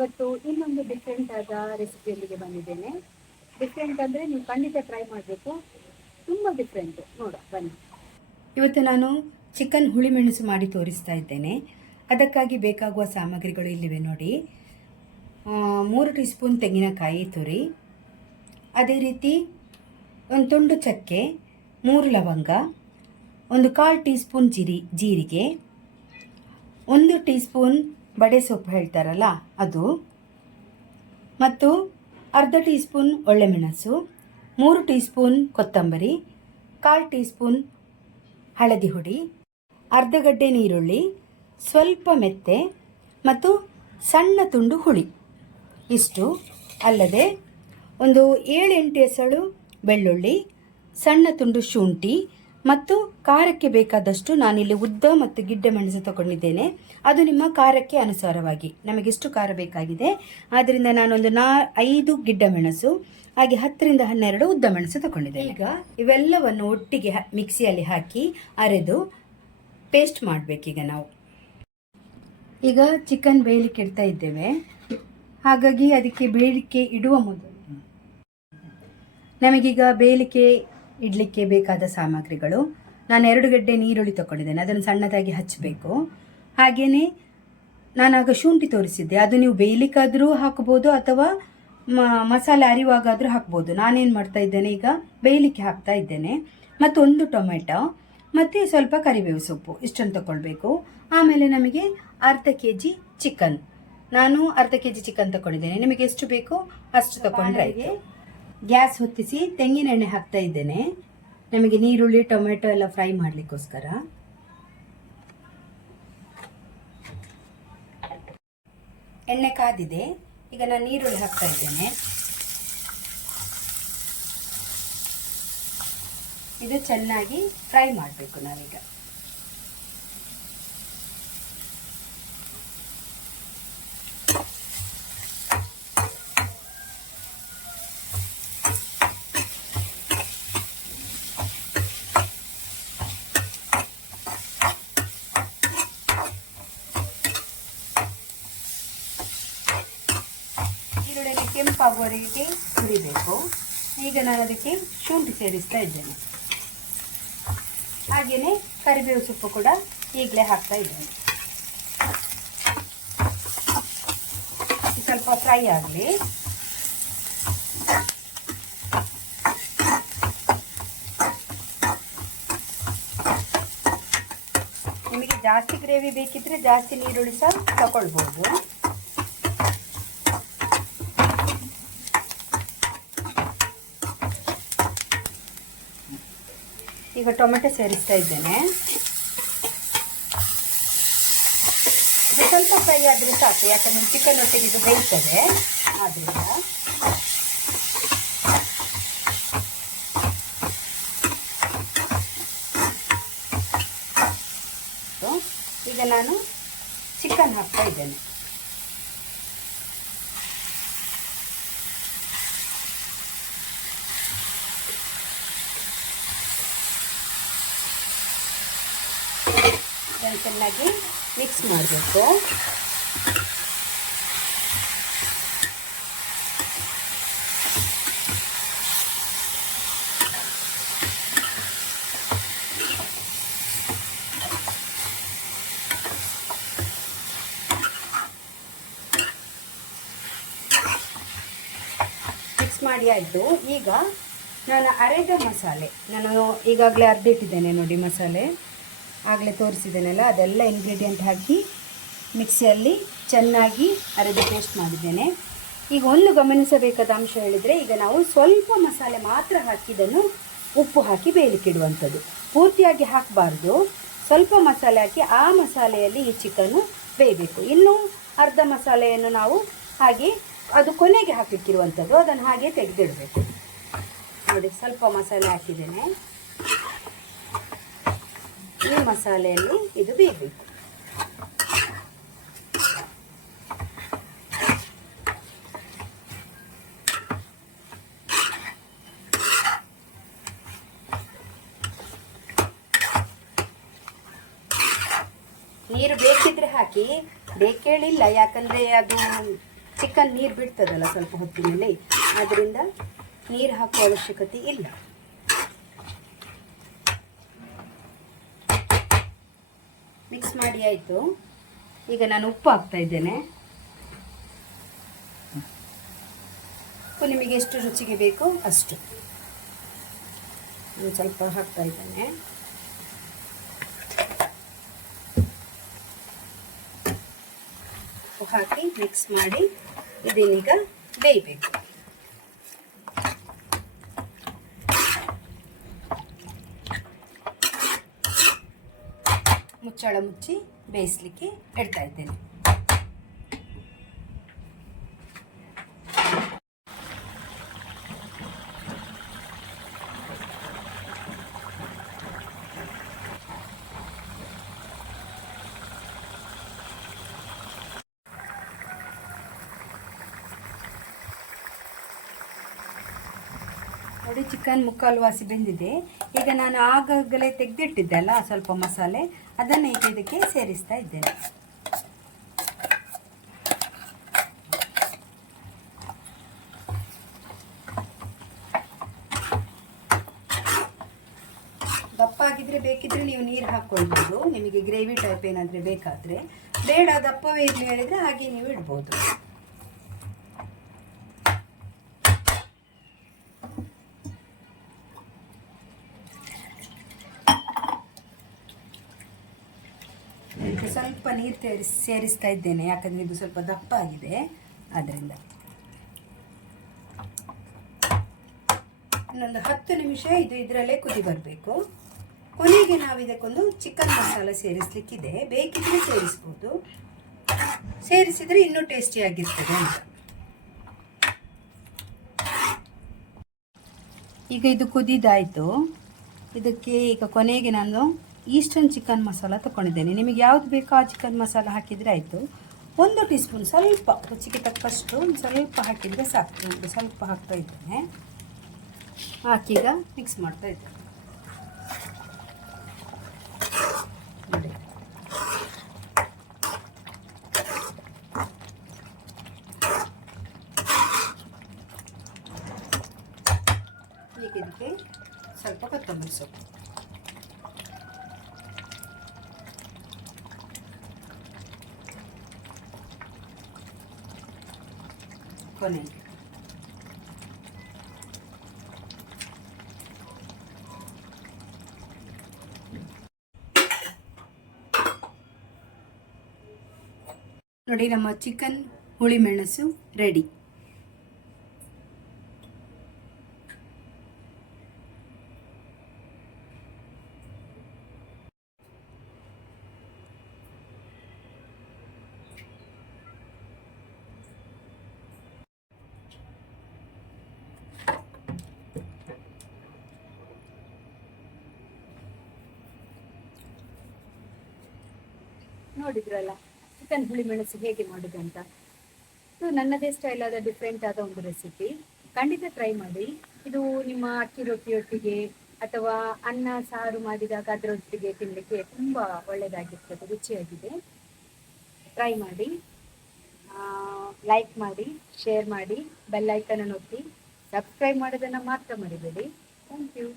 ಇವತ್ತು ಇನ್ನೊಂದು ಡಿಫ್ರೆಂಟ್ ಆದ ರೆಸಿಪಿಯೊಂದಿಗೆ ಬಂದಿದ್ದೇನೆ. ಡಿಫ್ರೆಂಟ್ ಅಂದರೆ ನೀವು ಖಂಡಿತ ಟ್ರೈ ಮಾಡಬೇಕು, ತುಂಬ ಡಿಫ್ರೆಂಟು. ನೋಡ ಬನ್ನಿ. ಇವತ್ತು ನಾನು ಚಿಕನ್ ಹುಳಿಮೆಣಸು ಮಾಡಿ ತೋರಿಸ್ತಾ ಇದ್ದೇನೆ. ಅದಕ್ಕಾಗಿ ಬೇಕಾಗುವ ಸಾಮಗ್ರಿಗಳು ಇಲ್ಲಿವೆ ನೋಡಿ. 3 ಟೀ ಸ್ಪೂನ್ ತೆಂಗಿನಕಾಯಿ ತುರಿ, ಅದೇ ರೀತಿ ಒಂದು ತುಂಡು ಚಕ್ಕೆ, 3 ಲವಂಗ, ಒಂದು 1/4 ಟೀ ಸ್ಪೂನ್ ಜೀರಿಗೆ, 1 ಟೀ ಸ್ಪೂನ್ ಬಡೆ ಸೊಪ್ಪು ಹೇಳ್ತಾರಲ್ಲ ಅದು, ಮತ್ತು ಅರ್ಧ ಟೀ ಸ್ಪೂನ್ ಒಳ್ಳೆಮೆಣಸು, 3 ಟೀ ಸ್ಪೂನ್ ಕೊತ್ತಂಬರಿ, 1/4 ಟೀ ಸ್ಪೂನ್ ಹಳದಿ ಹುಡಿ, ಅರ್ಧ ಗಡ್ಡೆ ನೀರುಳ್ಳಿ, ಸ್ವಲ್ಪ ಮೆತ್ತೆ ಮತ್ತು ಸಣ್ಣ ತುಂಡು ಹುಳಿ. ಇಷ್ಟು ಅಲ್ಲದೆ ಒಂದು 7-8 ಎಸಳು ಬೆಳ್ಳುಳ್ಳಿ, ಸಣ್ಣ ತುಂಡು ಶುಂಠಿ ಮತ್ತು ಖಾರಕ್ಕೆ ಬೇಕಾದಷ್ಟು ನಾನಿಲ್ಲಿ ಉದ್ದ ಮತ್ತು ಗಿಡ್ಡೆ ಮೆಣಸು ತಗೊಂಡಿದ್ದೇನೆ. ಅದು ನಿಮ್ಮ ಖಾರಕ್ಕೆ ಅನುಸಾರವಾಗಿ ನಮಗೆಷ್ಟು ಖಾರ ಬೇಕಾಗಿದೆ ಆದ್ದರಿಂದ ನಾನೊಂದು 5 ಗಿಡ್ಡ ಮೆಣಸು ಹಾಗೆ 10-12 ಉದ್ದ ಮೆಣಸು ತಗೊಂಡಿದ್ದೇನೆ. ಈಗ ಇವೆಲ್ಲವನ್ನು ಒಟ್ಟಿಗೆ ಮಿಕ್ಸಿಯಲ್ಲಿ ಹಾಕಿ ಅರೆದು ಪೇಸ್ಟ್ ಮಾಡಬೇಕೀಗ ನಾವು. ಈಗ ಚಿಕನ್ ಬೇಯಲಿಕ್ಕೆ ಇಡ್ತಾ ಇದ್ದೇವೆ. ಹಾಗಾಗಿ ಅದಕ್ಕೆ ಬೇಯಲಿಕ್ಕೆ ಇಡುವ ಮೊದಲು ನಮಗೀಗ ಬೇಯಲಿಕ್ಕೆ ಇಡಲಿಕ್ಕೆ ಬೇಕಾದ ಸಾಮಗ್ರಿಗಳು, ನಾನು 2 ಗಡ್ಡೆ ನೀರುಳ್ಳಿ ತಗೊಂಡಿದ್ದೇನೆ, ಅದನ್ನು ಸಣ್ಣದಾಗಿ ಹಚ್ಚಬೇಕು. ಹಾಗೆಯೇ ನಾನಾಗ ಶುಂಠಿ ತೋರಿಸಿದ್ದೆ, ಅದು ನೀವು ಬೇಯಲಿಕ್ಕಾದರೂ ಹಾಕ್ಬೋದು ಅಥವಾ ಮಸಾಲೆ ಅರಿವಾಗಾದರೂ ಹಾಕ್ಬೋದು. ನಾನೇನು ಮಾಡ್ತಾ ಇದ್ದೇನೆ, ಈಗ ಬೇಯಲಿಕ್ಕೆ ಹಾಕ್ತಾ ಇದ್ದೇನೆ. ಮತ್ತು 1 ಟೊಮೆಟೊ ಮತ್ತು ಸ್ವಲ್ಪ ಕರಿಬೇವು ಸೊಪ್ಪು ಇಷ್ಟನ್ನು ತಗೊಳ್ಬೇಕು. ಆಮೇಲೆ ನಮಗೆ ಅರ್ಧ kg ಚಿಕನ್, ನಾನು ಅರ್ಧ kg ಚಿಕನ್ ತಗೊಂಡಿದ್ದೇನೆ. ನಿಮಗೆ ಎಷ್ಟು ಬೇಕು ಅಷ್ಟು ತಗೊಂಡ್ರೆ ಆಯಿತು. ಗ್ಯಾಸ್ ಹೊತ್ತಿಸಿ ತೆಂಗಿನ ಎಣ್ಣೆ ಹಾಕ್ತಾ ಇದ್ದೇನೆ, ನಮಗೆ ನೀರುಳ್ಳಿ ಟೊಮೆಟೊ ಎಲ್ಲ ಫ್ರೈ ಮಾಡಲಿಕ್ಕೋಸ್ಕರ. ಎಣ್ಣೆ ಕಾದಿದೆ, ಈಗ ನಾನು ನೀರುಳ್ಳಿ ಹಾಕ್ತಾ ಇದ್ದೇನೆ. ಇದು ಚೆನ್ನಾಗಿ ಫ್ರೈ ಮಾಡಬೇಕು ನಾವೀಗ. ಈರುಳ್ಳಿ ಕೆಂಪಾಗುವ ರೀತಿ ಹುರಿಬೇಕು. ಈಗ ನಾನು ಅದಕ್ಕೆ ಶುಂಠಿ ಸೇರಿಸ್ತಾ ಇದ್ದೇನೆ. ಹಾಗೆಯೇ ಕರಿಬೇವು ಸೊಪ್ಪು ಕೂಡ ಈಗಲೇ ಹಾಕ್ತಾ ಇದ್ದೇನೆ. ಸ್ವಲ್ಪ ಫ್ರೈ ಆಗಲಿ. ನಿಮಗೆ ಜಾಸ್ತಿ ಗ್ರೇವಿ ಬೇಕಿದ್ರೆ ಜಾಸ್ತಿ ನೀರುಳ್ಳಿ ಸಹ ತಗೊಳ್ಬೋದು. ಈಗ ಟೊಮೆಟೊ ಸೇರಿಸ್ತಾ ಇದ್ದೇನೆ. ಇದು ಸ್ವಲ್ಪ ಫ್ರೈ ಆದರೆ ಸಾಕು, ಯಾಕಂದ್ರೆ ಚಿಕನ್ ಒಟ್ಟಿಗೆ ಇದು ಬೇಯ್ತದೆ. ಆದ್ದರಿಂದ ಈಗ ನಾನು ಚಿಕನ್ ಹಾಕ್ತಾ ಇದ್ದೇನೆ. ಚೆನ್ನಾಗಿ ಮಿಕ್ಸ್ ಮಾಡಬೇಕು. ಮಿಕ್ಸ್ ಮಾಡಿ ಆಯಿತು. ಈಗ ನಾನು ಅರೆದ ಮಸಾಲೆ, ನಾನು ಈಗಾಗಲೇ ಅರ್ದಿಟ್ಟಿದ್ದೇನೆ ನೋಡಿ ಮಸಾಲೆ, ಆಗಲೇ ತೋರಿಸಿದ್ದೇನಲ್ಲ, ಅದೆಲ್ಲ ಇಂಗ್ರೀಡಿಯೆಂಟ್ ಹಾಕಿ ಮಿಕ್ಸಿಯಲ್ಲಿ ಚೆನ್ನಾಗಿ ಅರೆದು ಪೇಸ್ಟ್ ಮಾಡಿದ್ದೇನೆ. ಈಗ ಒಂದು ಗಮನಿಸಬೇಕಾದ ಅಂಶ ಹೇಳಿದರೆ, ಈಗ ನಾವು ಸ್ವಲ್ಪ ಮಸಾಲೆ ಮಾತ್ರ ಹಾಕಿದ್ದನ್ನು ಉಪ್ಪು ಹಾಕಿ ಬೇಯಲಿಕ್ಕಿಡುವಂಥದ್ದು. ಪೂರ್ತಿಯಾಗಿ ಹಾಕಬಾರ್ದು, ಸ್ವಲ್ಪ ಮಸಾಲೆ ಹಾಕಿ ಆ ಮಸಾಲೆಯಲ್ಲಿ ಈ ಚಿಕನ್ನು ಬೇಯಬೇಕು. ಇನ್ನೂ ಅರ್ಧ ಮಸಾಲೆಯನ್ನು ನಾವು ಹಾಗೆ ಅದು ಕೊನೆಗೆ ಹಾಕಲಿಕ್ಕಿರುವಂಥದ್ದು, ಅದನ್ನು ಹಾಗೆ ತೆಗೆದಿಡಬೇಕು. ನೋಡಿ, ಸ್ವಲ್ಪ ಮಸಾಲೆ ಹಾಕಿದ್ದೇನೆ. ಈ ಮಸಾಲೆಯಲ್ಲಿ ಇದು ಬೇಯಬೇಕು. ನೀರು ಬೇಕಿದ್ರೆ ಹಾಕಿ, ಬೇಕೇಳಿಲ್ಲ, ಯಾಕಂದರೆ ಅದು ಚಿಕನ್ ನೀರು ಬಿಡ್ತದಲ್ಲ ಸ್ವಲ್ಪ ಹೊತ್ತಿನಲ್ಲಿ, ಆದ್ದರಿಂದ ನೀರು ಹಾಕುವ ಅವಶ್ಯಕತೆ ಇಲ್ಲ. ಮಿಕ್ಸ್ ಮಾಡಿ ಆಯಿತು. ಈಗ ನಾನು ಉಪ್ಪು ಹಾಕ್ತಾ ಇದ್ದೇನೆ. ಉಪ್ಪು ನಿಮಗೆ ಎಷ್ಟು ರುಚಿಗೆ ಬೇಕು ಅಷ್ಟು ಸ್ವಲ್ಪ ಹಾಕ್ತಾ ಇದ್ದೇನೆ. ಉಪ್ಪು ಹಾಕಿ ಮಿಕ್ಸ್ ಮಾಡಿ ಇದನ್ನೀಗ ಬೇಯಬೇಕು. ಮುಚ್ಚಳ ಮುಚ್ಚಿ ಬೇಯಿಸಲಿಕ್ಕೆ ಇಡ್ತಾ ಇದ್ದೇನೆ. ನೋಡಿ, ಚಿಕನ್ ಮುಕ್ಕಾಲು ವಾಸಿ ಬೆಂದಿದೆ. ಈಗ ನಾನು ಆಗಾಗಲೇ ತೆಗೆದಿಟ್ಟಿದ್ದೆ ಅಲ್ಲ ಸ್ವಲ್ಪ ಮಸಾಲೆ, ಅದನ್ನು ಈಗ ಇದಕ್ಕೆ ಸೇರಿಸ್ತಾ ಇದ್ದೇನೆ. ದಪ್ಪ ಆಗಿದ್ರೆ ಬೇಕಿದ್ರೆ ನೀವು ನೀರು ಹಾಕ್ಕೊಳ್ಬೋದು, ನಿಮಗೆ ಗ್ರೇವಿ ಟೈಪ್ ಏನಾದರೆ ಬೇಕಾದರೆ. ಬೇಡ ದಪ್ಪವೇ ಇರಲಿ ಹೇಳಿದರೆ ಹಾಗೆ ನೀವು ಇಡ್ಬೋದು. ಸ್ವಲ್ಪ ನೀರು ಸೇರಿಸ್ತಾ ಇದ್ದೇನೆ, ಯಾಕಂದರೆ ಇದು ಸ್ವಲ್ಪ ದಪ್ಪ ಆಗಿದೆ ಆದ್ದರಿಂದ. ಇನ್ನೊಂದು 10 ನಿಮಿಷ ಇದು ಇದರಲ್ಲೇ ಕುದಿ ಬರಬೇಕು. ಕೊನೆಗೆ ನಾವು ಇದಕ್ಕೊಂದು ಚಿಕನ್ ಮಸಾಲ ಸೇರಿಸಲಿಕ್ಕಿದೆ, ಬೇಕಿದ್ರೆ ಸೇರಿಸ್ಬೋದು, ಸೇರಿಸಿದರೆ ಇನ್ನೂ ಟೇಸ್ಟಿಯಾಗಿರ್ತದೆ ಅಂತ. ಈಗ ಇದು ಕುದಿದಾಯಿತು. ಇದಕ್ಕೆ ಈಗ ಕೊನೆಗೆ ನಾನು ಈಸ್ಟರ್ನ್ ಚಿಕನ್ ಮಸಾಲ ತಗೊಂಡಿದ್ದೇನೆ. ನಿಮಗೆ ಯಾವುದು ಬೇಕೋ ಆ ಚಿಕನ್ ಮಸಾಲ ಹಾಕಿದರೆ ಆಯಿತು. 1 ಟೀ ಸ್ಪೂನ್, ಸ್ವಲ್ಪ ರುಚಿಗೆ ತಕ್ಕಷ್ಟು ಸ್ವಲ್ಪ ಹಾಕಿದರೆ ಸಾಕು. ಸ್ವಲ್ಪ ಹಾಕ್ತಾ ಇದ್ದೇನೆ. ಹಾಕೀಗ ಮಿಕ್ಸ್ ಮಾಡ್ತಾ ಇದ್ದೇನೆ. ನೋಡಿ, ಈಗ ಇದಕ್ಕೆ ಸ್ವಲ್ಪ ಕೊತ್ತಂಬರಿ ಸೊಪ್ಪು, ಕೊನೆಗೆ ನೋಡಿ, ನಮ್ಮ ಚಿಕನ್ ಹುಳಿ ಮೆಣಸು ರೆಡಿ. ನೋಡಿದ್ರಲ್ಲ ಚಿಕನ್ ಹುಳಿ ಮೆಣಸು ಹೇಗೆ ಮಾಡೋದು ಅಂತ. ಇದು ನನ್ನದೇ ಸ್ಟೈಲ್ ಆದ ಡಿಫ್ರೆಂಟ್ ಆದ ಒಂದು ರೆಸಿಪಿ. ಖಂಡಿತ ಟ್ರೈ ಮಾಡಿ. ಇದು ನಿಮ್ಮ ಅಕ್ಕಿ ರೊಟ್ಟಿಯೊಟ್ಟಿಗೆ ಅಥವಾ ಅನ್ನ ಸಾರು ಮಾಡಿದಾಗ ಅದರೊಟ್ಟಿಗೆ ತಿನ್ನಲಿಕ್ಕೆ ತುಂಬ ಒಳ್ಳೆಯದಾಗಿರ್ತದೆ, ರುಚಿಯಾಗಿದೆ. ಟ್ರೈ ಮಾಡಿ, ಲೈಕ್ ಮಾಡಿ, ಶೇರ್ ಮಾಡಿ, ಬೆಲ್ ಐಕನ್ ಅನ್ನು ಒತ್ತಿ, ಸಬ್ಸ್ಕ್ರೈಬ್ ಮಾಡೋದನ್ನು ಮಾತ್ರ ಮರಿಬೇಡಿ. Thank you.